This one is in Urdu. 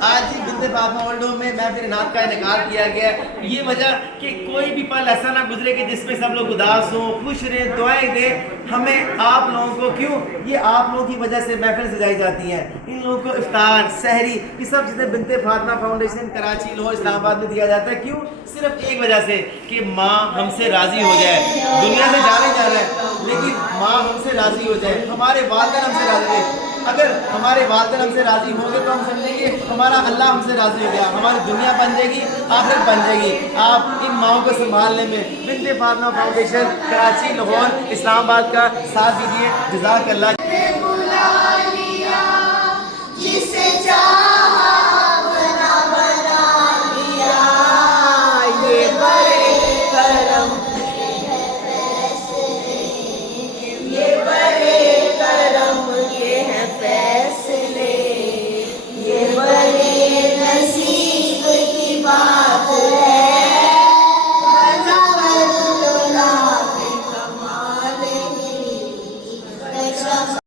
آج ہی بنت فاطمہ اولڈ ہوم میں محفل نعت کا انعقاد کیا گیا ہے۔ یہ وجہ کہ کوئی بھی پل ایسا نہ گزرے کہ جس میں سب لوگ اداس ہوں، خوش رہیں، دعائیں دیں۔ ہمیں آپ لوگوں کو کیوں یہ آپ لوگوں کی وجہ سے محفل سجائی جاتی ہیں۔ ان لوگوں کو افطار، سحری، یہ سب چیزیں بنت فاطمہ فاؤنڈیشن کراچی، لاہور، اسلام آباد میں دیا جاتا ہے۔ کیوں؟ صرف ایک وجہ سے کہ ماں ہم سے راضی ہو جائے۔ دنیا سے جانے جانا ہے لیکن ماں ہم سے راضی ہو جائے، ہمارے والدین ہم سے راضی ہو۔ اگر ہمارے والدین ہم سے راضی ہوں گے تو ہم سمجھیں گے ہمارا اللہ ہم سے راضی ہو گیا، ہماری دنیا بن جائے گی، آخرت بن جائے گی۔ آپ ان ماؤں کو سنبھالنے میں بنت فاطمہ فاؤنڈیشن کراچی، لاہور، اسلام آباد کا ساتھ دیجیے۔ جزاک اللہ۔